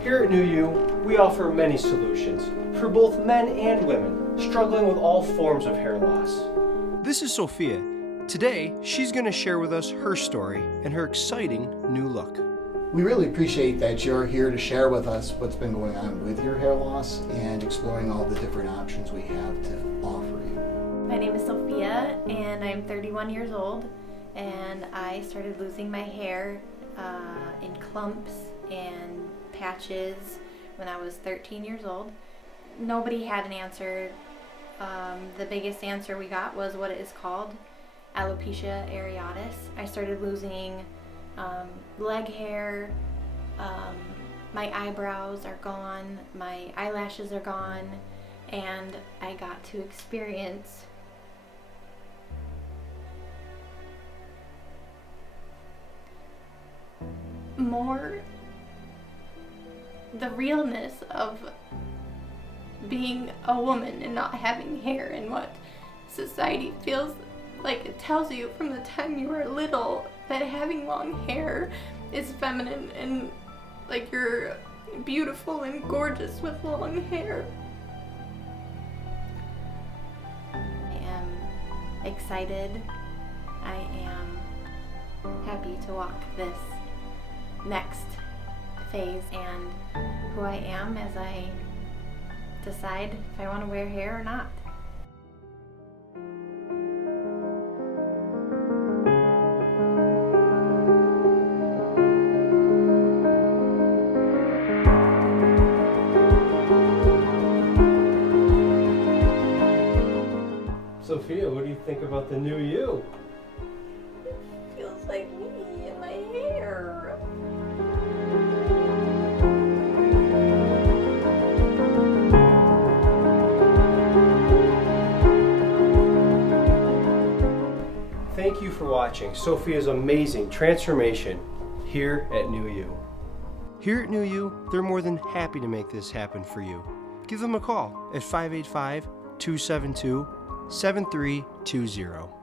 Here at New You, we offer many solutions for both men and women struggling with all forms of hair loss. This is Sophia. Today, she's going to share with us her story and her exciting new look. We really appreciate that you're here to share with us what's been going on with your hair loss and exploring all the different options we have to offer you. My name is Sophia and I'm 31 years old, and I started losing my hair in clumps and patches when I was 13 years old. Nobody had an answer. The biggest answer we got was what it is called, alopecia areatus. I started losing leg hair, my eyebrows are gone, my eyelashes are gone, and I got to experience more the realness of being a woman and not having hair, and what society feels like it tells you from the time you were little that having long hair is feminine and like you're beautiful and gorgeous with long hair. I am excited. I am happy to walk this next phase and who I am as I decide if I want to wear hair or not. Sophia, what do you think about the new you? Feels like me and my hair. Thank you for watching Sophia's amazing transformation here at New You. Here at New You, they're more than happy to make this happen for you. Give them a call at 585-272-7320.